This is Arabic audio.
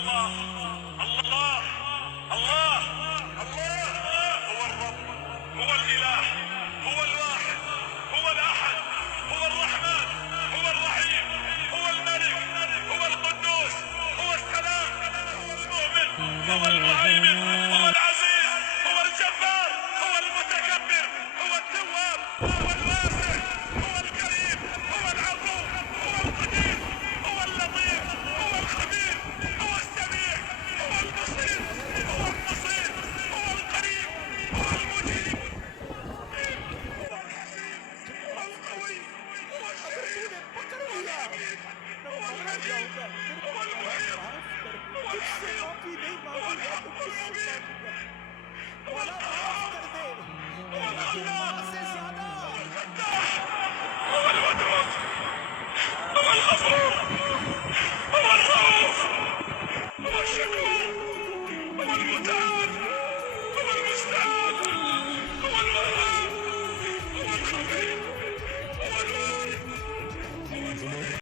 الله الله الله الله. هو الرب، هو الإله، هو الواحد، هو الأحد، هو الرحمن، هو الرحيم، هو الملك، هو القدوس، هو السلام، هو المؤمن، هو المهيمن، هو العزيز، هو الجبار، هو المتكبر، هو التواب، هو الواسع، هو الكريم، هو العفو، هو القدير، هو اللطيف، هو الخبير، هو السميع، هو البصير، هو المصير، هو القريب، هو المجيب، هو الحكيم، هو القوي، هو الشريف، هو الحميد، هو المجيد، هو المحيط، هو الحفيظ، هو الحق المبين، هو القهار، هو الخلاق، هو الفتاح، هو الودود، هو الغفور، هو الرؤوف، هو الشكور، هو المتعال، هو المستعان،